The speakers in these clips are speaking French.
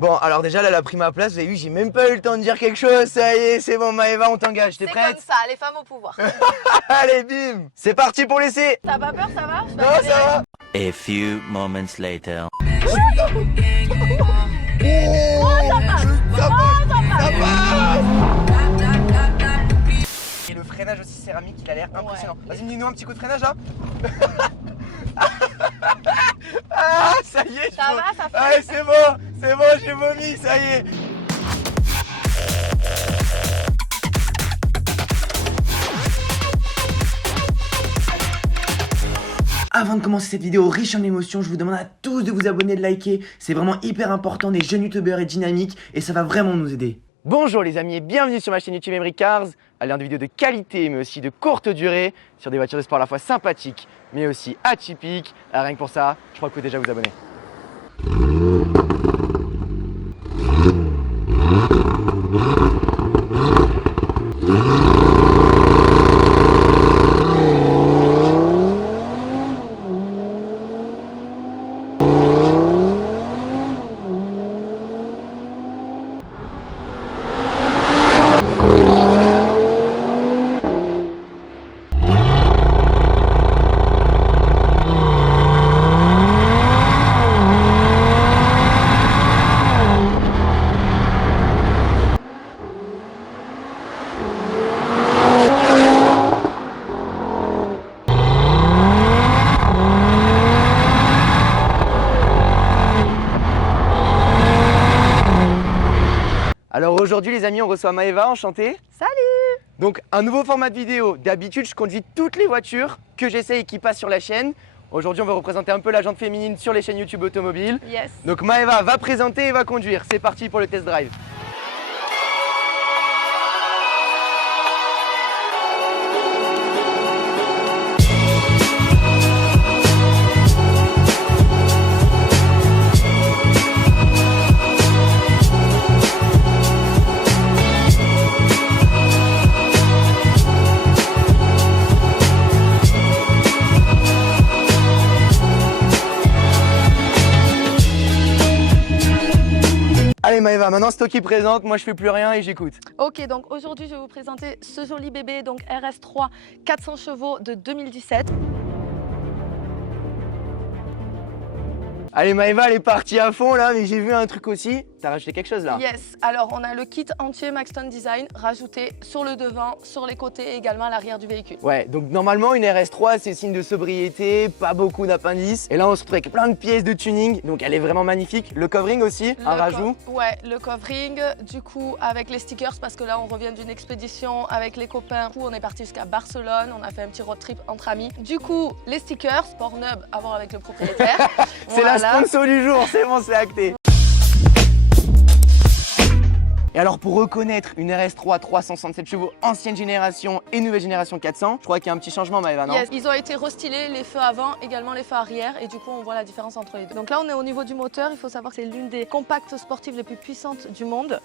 Bon, alors déjà, là, elle a pris ma place. Vous avez vu, j'ai même pas eu le temps de dire quelque chose. Ça y est, c'est bon, Maëva, on t'engage. T'es prête? C'est comme ça, les femmes au pouvoir. Allez, bim. C'est parti pour l'essai. T'as pas peur, ça va? Non, ça va. A few moments later. Ça passe. Et le freinage aussi céramique, il a l'air impressionnant. Ouais. Vas-y, dis-nous un petit coup de freinage là. Ah, ça y est. Ça va, ça fait. Allez, c'est bon, j'ai vomi, ça y est. Avant de commencer cette vidéo riche en émotions, je vous demande à tous de vous abonner et de liker. C'est vraiment hyper important, on est jeunes youtubeurs et dynamiques et ça va vraiment nous aider. Bonjour les amis et bienvenue sur ma chaîne YouTube Emery Cars. Allez, une vidéo de qualité mais aussi de courte durée sur des voitures de sport à la fois sympathiques mais aussi atypiques. Alors, rien que pour ça, je crois que vous pouvez déjà vous abonner. Alors aujourd'hui les amis, on reçoit Maëva, enchantée. Salut! Donc un nouveau format de vidéo. D'habitude je conduis toutes les voitures que j'essaye et qui passent sur la chaîne. Aujourd'hui on va représenter un peu la jante féminine sur les chaînes YouTube automobiles. Yes. Donc Maëva va présenter et va conduire. C'est parti pour le test drive. Allez Maëva, maintenant c'est toi qui présente, moi je fais plus rien et j'écoute. Ok, donc aujourd'hui je vais vous présenter ce joli bébé, donc RS3 400 chevaux de 2017. Allez Maëva, elle est partie à fond là, mais j'ai vu un truc aussi. T'as rajouté quelque chose là? Yes, alors on a le kit entier Maxton Design rajouté sur le devant, sur les côtés et également à l'arrière du véhicule. Ouais, donc normalement une RS3 c'est signe de sobriété, pas beaucoup d'appendices. Et là on se retrouve avec plein de pièces de tuning, donc elle est vraiment magnifique. Le covering aussi, un rajout. Ouais, le covering, du coup avec les stickers parce que là on revient d'une expédition avec les copains. Du coup on est parti jusqu'à Barcelone, on a fait un petit road trip entre amis. Du coup les stickers, Pornhub à voir avec le propriétaire. C'est Voilà. la sponsor du jour, c'est bon, c'est acté. Et alors pour reconnaître une RS3 367 chevaux ancienne génération et nouvelle génération 400, je crois qu'il y a un petit changement Maëva, non? Yes, ils ont été restylés, les feux avant, également les feux arrière et du coup on voit la différence entre les deux. Donc là on est au niveau du moteur, il faut savoir que c'est l'une des compacts sportives les plus puissantes du monde.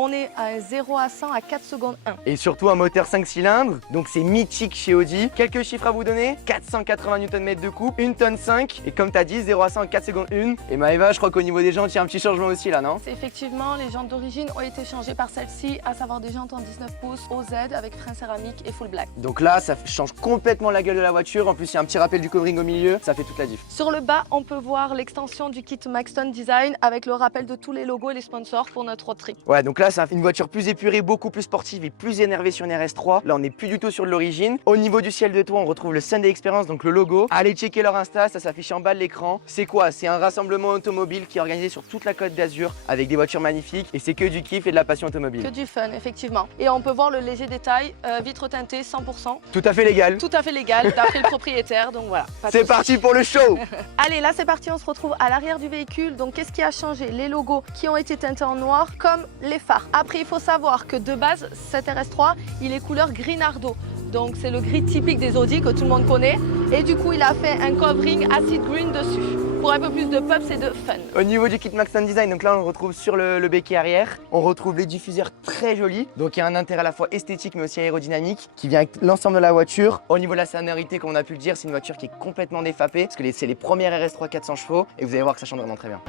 On est à 0 à 100 à 4 secondes 1. Et surtout un moteur 5 cylindres, donc c'est mythique chez Audi. Quelques chiffres à vous donner, 480 Nm de coupe, 1 tonne 5. Et comme tu as dit, 0 à 100 en 4 secondes 1. Et Maëva, je crois qu'au niveau des jantes, il y a un petit changement aussi là, non? C'est effectivement, les jantes d'origine ont été changées par celle-ci, à savoir des jantes en 19 pouces OZ avec frein céramique et full black. Donc là, ça change complètement la gueule de la voiture. En plus, il y a un petit rappel du covering au milieu, ça fait toute la diff. Sur le bas, on peut voir l'extension du kit Maxton Design avec le rappel de tous les logos et les sponsors pour notre road trip. Ouais, donc là, c'est une voiture plus épurée, beaucoup plus sportive et plus énervée sur une RS3. Là, on n'est plus du tout sur de l'origine. Au niveau du ciel de toit, on retrouve le Sunday Experience, donc le logo. Allez checker leur Insta, ça s'affiche en bas de l'écran. C'est quoi? C'est un rassemblement automobile qui est organisé sur toute la Côte d'Azur avec des voitures magnifiques et c'est que du kiff et de la passion automobile. Que du fun, effectivement. Et on peut voir le léger détail, vitre teintée 100%. Tout à fait légal. Tout à fait légal, d'après le propriétaire, donc voilà. pas de C'est soucis. parti pour le show. Allez, là c'est parti, on se retrouve à l'arrière du véhicule. Donc qu'est-ce qui a changé? Les logos qui ont été teintés en noir, comme les phares. Après, il faut savoir que de base, cette RS3, il est couleur gris nardo. Donc c'est le gris typique des Audi que tout le monde connaît. Et du coup, il a fait un covering acid green dessus. pour un peu plus de peps et de fun. Au niveau du kit Maxton Design, donc là on le retrouve sur le béquet arrière. On retrouve les diffuseurs très jolis. Donc il y a un intérêt à la fois esthétique mais aussi aérodynamique qui vient avec l'ensemble de la voiture. Au niveau de la sonorité, comme on a pu le dire, c'est une voiture qui est complètement défapée parce que c'est les premières RS3 400 chevaux et vous allez voir que ça chante vraiment très bien.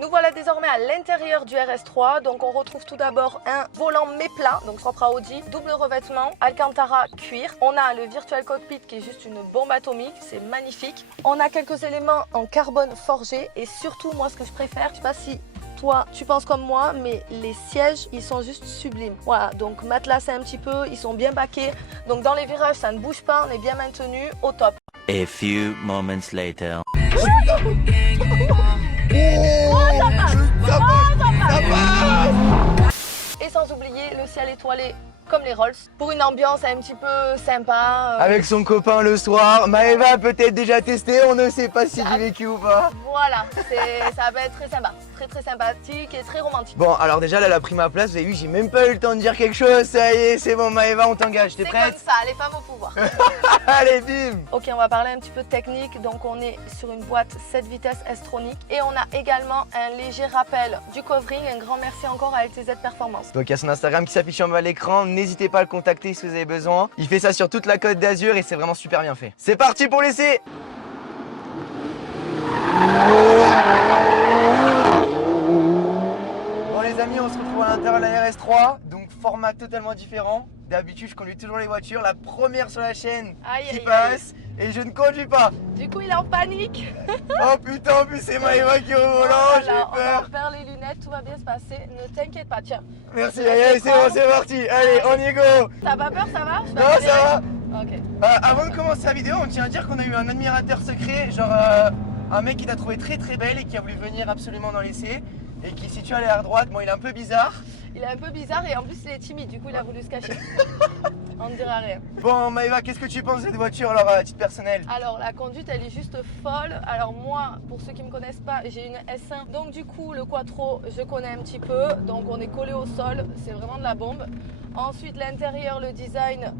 Nous voilà désormais à l'intérieur du RS3, donc on retrouve tout d'abord un volant méplat, donc propre à Audi, double revêtement, Alcantara cuir. On a le Virtual Cockpit qui est juste une bombe atomique, c'est magnifique. On a quelques éléments en carbone forgé et surtout moi ce que je préfère, je sais pas si toi tu penses comme moi, mais les sièges ils sont juste sublimes. Voilà, donc matelassés un petit peu, ils sont bien baqués, donc dans les virages ça ne bouge pas, on est bien maintenu, au top. A few moments later. Et sans oublier le ciel étoilé comme les Rolls, pour une ambiance un petit peu sympa. Avec son copain le soir, Maëva a peut-être déjà testé, on ne sait pas si c'est du vécu ou pas. Voilà, ça va être très sympa, très sympathique et très romantique. Bon, alors déjà là, elle a pris ma place, vous avez vu, j'ai même pas eu le temps de dire quelque chose, ça y est, c'est bon Maëva, on t'engage, t'es prête? C'est comme ça, les femmes au pouvoir. Allez, bim! Ok, on va parler un petit peu de technique, donc on est sur une boîte 7 vitesses S-Tronic et on a également un léger rappel du covering, un grand merci encore à LTZ Performance. Donc il y a son Instagram qui s'affiche en bas de l'écran, n'hésitez pas à le contacter si vous avez besoin. Il fait ça sur toute la Côte d'Azur et c'est vraiment super bien fait. C'est parti pour l'essai! Bon les amis, on se retrouve à l'intérieur de la RS3, donc format totalement différent. D'habitude je conduis toujours les voitures, la première sur la chaîne qui passe et je ne conduis pas. Du coup il est en panique. Oh putain, en plus c'est Maëva qui est au volant, j'ai peur. On perd les lunettes, tout va bien se passer, ne t'inquiète pas, tiens. Merci, allez, c'est bon, c'est parti, allez, on y go. T'as pas peur, ça va? Non, ça va. Ok. Avant de commencer la vidéo, on tient à dire qu'on a eu un admirateur secret, genre un mec qui t'a trouvé très belle et qui a voulu venir absolument dans l'essai et qui est situé à l'arrière droite. Bon, il est un peu bizarre. Il est un peu bizarre et en plus il est timide, du coup il a voulu se cacher. On ne dira rien. Bon Maëva, qu'est-ce que tu penses de cette voiture alors à titre personnel? Alors la conduite elle est juste folle. Alors moi, pour ceux qui ne me connaissent pas, j'ai une S1. Donc du coup le Quattro je connais un petit peu. Donc on est collé au sol, c'est vraiment de la bombe. Ensuite l'intérieur, le design,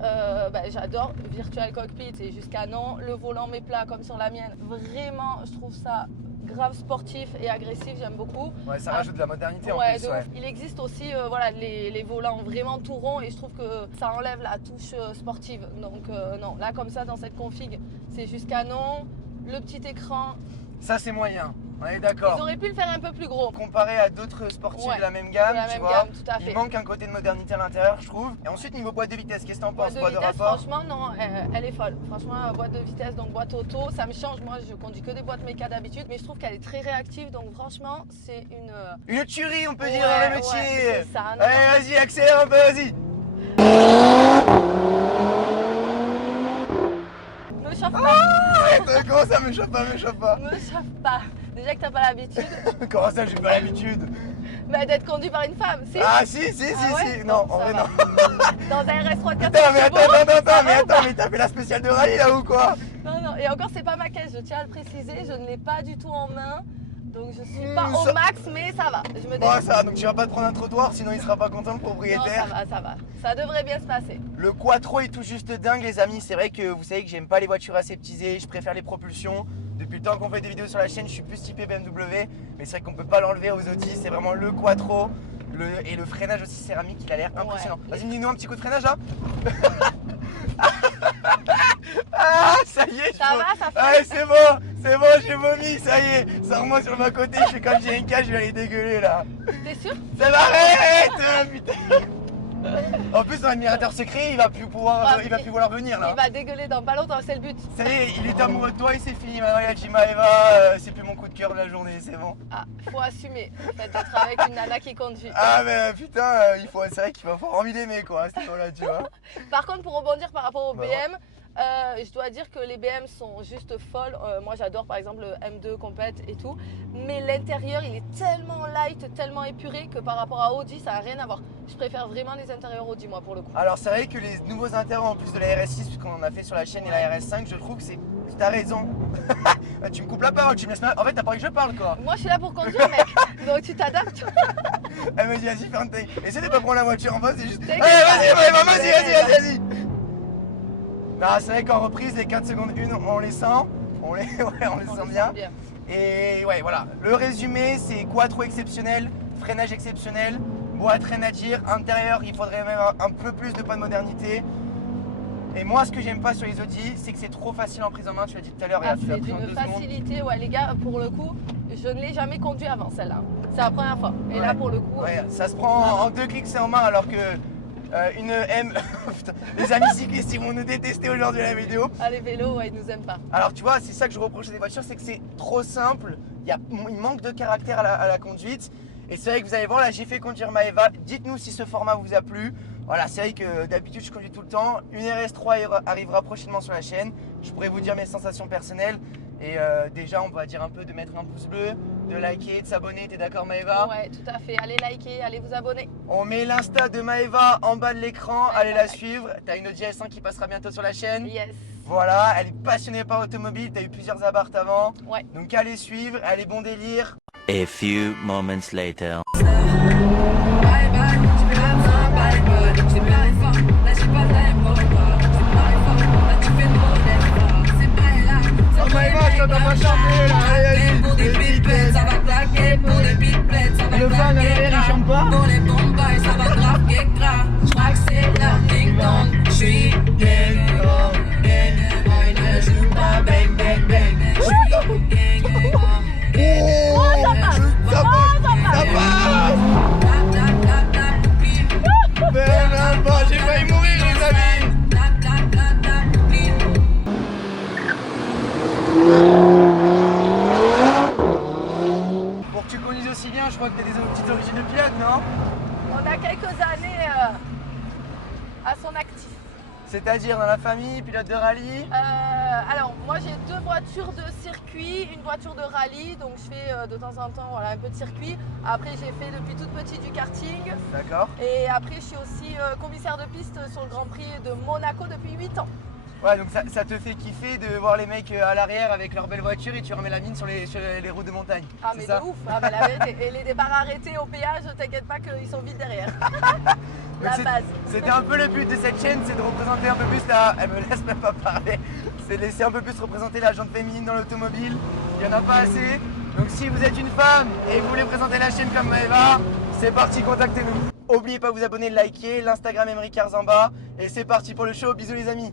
j'adore. Virtual Cockpit, c'est jusqu'à non. Le volant méplat comme sur la mienne, vraiment je trouve ça grave sportif et agressif, j'aime beaucoup. Ouais, ça rajoute de la modernité en ouais, plus. Ouais. Il existe aussi voilà, les volants vraiment tout ronds et je trouve que ça enlève la touche sportive. Donc non, là comme ça dans cette config, c'est jusqu'à non. Le petit écran. Ça c'est moyen, on est d'accord. Ils auraient pu le faire un peu plus gros. Comparé à d'autres sportifs de la même gamme, tu vois, gamme, tout à fait. il manque un côté de modernité à l'intérieur, je trouve. Et ensuite, niveau boîte de vitesse, qu'est-ce que t'en penses? Boîte de vitesse, franchement, non, elle est folle. Franchement, boîte de vitesse, donc boîte auto, ça me change. Moi, je conduis que des boîtes méca d'habitude, mais je trouve qu'elle est très réactive. Donc, franchement, c'est une tuerie, on peut dire, dans le métier. Ouais, c'est ça, allez, vas-y, accélère un peu, vas-y. Me chauffe pas. Comment ça, me chauffe pas, me chauffe pas? Me chauffe pas. Déjà que t'as pas l'habitude. Comment ça, j'ai pas l'habitude? Bah, d'être conduit par une femme, si. Ah, si. Non, en vrai, non. Dans un RS3 400 Putain, mais attends, mais t'as fait la spéciale de rallye là ou quoi? Non, et encore, c'est pas ma caisse, je tiens à le préciser, je ne l'ai pas du tout en main. Donc je suis pas au max, mais ça va. Je me bon, ça va, donc tu vas pas te prendre un trottoir, sinon il sera pas content le propriétaire. Non, ça va. Ça devrait bien se passer. Le Quattro est tout juste dingue, les amis. C'est vrai que vous savez que j'aime pas les voitures aseptisées, je préfère les propulsions. Depuis le temps qu'on fait des vidéos sur la chaîne, je suis plus typé BMW, mais c'est vrai qu'on peut pas l'enlever aux Audi. C'est vraiment le Quattro. Et le freinage aussi céramique, il a l'air impressionnant. Ouais. Vas-y, dis-nous un petit coup de freinage là. Ah, ça y est, ça va, ça fait. Ah, c'est bon, j'ai vomi, ça y est. Ça remonte sur ma côté, je fais comme JNK, je vais aller dégueuler là. T'es sûr? Ça m'arrête, putain. En plus, son admirateur secret, il va plus vouloir venir là. Il va dégueuler dans pas longtemps, c'est le but. Ça y est, il est amoureux de toi et c'est fini. Maintenant, il a dit Maëva, c'est plus mon coup de cœur de la journée, c'est bon. Ah, faut assumer le fait d'être avec une nana qui conduit. Ah, mais putain, c'est vrai qu'il va falloir envie d'aimer quoi à ce niveau-là, tu vois. Par contre, pour rebondir par rapport au BM, je dois dire que les BM sont juste folles. Moi j'adore par exemple le M2 Compète et tout. Mais l'intérieur il est tellement light, tellement épuré que par rapport à Audi ça n'a rien à voir. Je préfère vraiment les intérieurs Audi moi pour le coup. Alors c'est vrai que les nouveaux intérieurs en plus de la RS6 qu'on en a fait sur la chaîne et la RS5, je trouve que c'est... T'as raison. Tu me coupes la parole, tu me laisses ma... En fait t'as pas envie que je parle quoi. Moi je suis là pour conduire mec, donc tu t'adaptes. Elle me dit vas-y fais un take. Essaye de pas prendre la voiture en face, c'est juste... Allez T'inquiète vas-y, vas-y. Non, c'est vrai qu'en reprise, les 4 secondes 1, on les sent. On les sent bien. Et ouais, voilà. Le résumé, c'est quattro exceptionnel, freinage exceptionnel, boîte rien à dire. Intérieur, il faudrait même un peu plus de points de modernité. Et moi, ce que j'aime pas sur les Audi, c'est que c'est trop facile en prise en main. Tu l'as dit tout à l'heure. C'est d'une facilité. Ouais, les gars, pour le coup, je ne l'ai jamais conduit avant celle-là. C'est la première fois. Et là, pour le coup. Ouais, ça se prend en 2 clics, c'est en main, alors que une M. Putain, les amis cyclistes, ils vont nous détester aujourd'hui à la vidéo. Ah, les vélos, ouais, ils nous aiment pas. Alors, tu vois, c'est ça que je reproche à des voitures, c'est que c'est trop simple. Il manque de caractère à la conduite. Et c'est vrai que vous allez voir, là, j'ai fait conduire Maeva. Dites-nous si ce format vous a plu. Voilà, c'est vrai que d'habitude je conduis tout le temps. Une RS3 arrivera prochainement sur la chaîne. Je pourrais vous dire mes sensations personnelles. Et déjà, on va dire un peu de mettre un pouce bleu, de liker, de s'abonner. T'es d'accord, Maeva? Ouais, tout à fait. Allez liker, allez vous abonner. On met l'insta de Maeva en bas de l'écran. Allez la suivre. T'as une Audi S1 qui passera bientôt sur la chaîne. Yes. Voilà, elle est passionnée par l'automobile. T'as eu plusieurs abarts avant. Ouais. Donc allez suivre, allez bon délire. A few moments later. Le fan derrière, il chante pas. Pour les bombes, ça va grave, grave. Je crois que c'est leur ding-dong. Je suis gang-gang, gang. Ne joue pas bang, bang, bang. Je suis gang-gang. Ça passe. J'ai failli mourir, les amis. Pour que tu conduises aussi bien, je crois que tu as des petites origines de pilote, non? On a quelques années à son actif. C'est-à-dire dans la famille, pilote de rallye? Alors moi j'ai 2 voitures de circuit, une voiture de rallye, donc je fais de temps en temps voilà, un peu de circuit. Après j'ai fait depuis toute petite du karting. D'accord. Et après je suis aussi commissaire de piste sur le Grand Prix de Monaco depuis 8 ans. Ouais, donc ça te fait kiffer de voir les mecs à l'arrière avec leur belle voiture et tu remets la mine sur les routes de montagne. Ah c'est mais ça? de ouf, ah, mais la vérité. Et les départs arrêtés au péage, t'inquiète pas qu'ils sont vite derrière. La base. C'était un peu le but de cette chaîne, c'est de représenter un peu plus la... Elle me laisse même pas parler. C'est de laisser un peu plus représenter la jante féminine dans l'automobile. Il n'y en a pas assez. Donc si vous êtes une femme et vous voulez présenter la chaîne comme Maeva, c'est parti, contactez-nous. N'oubliez pas de vous abonner, de liker, l'Instagram Emery Cars en bas. Et c'est parti pour le show, bisous les amis.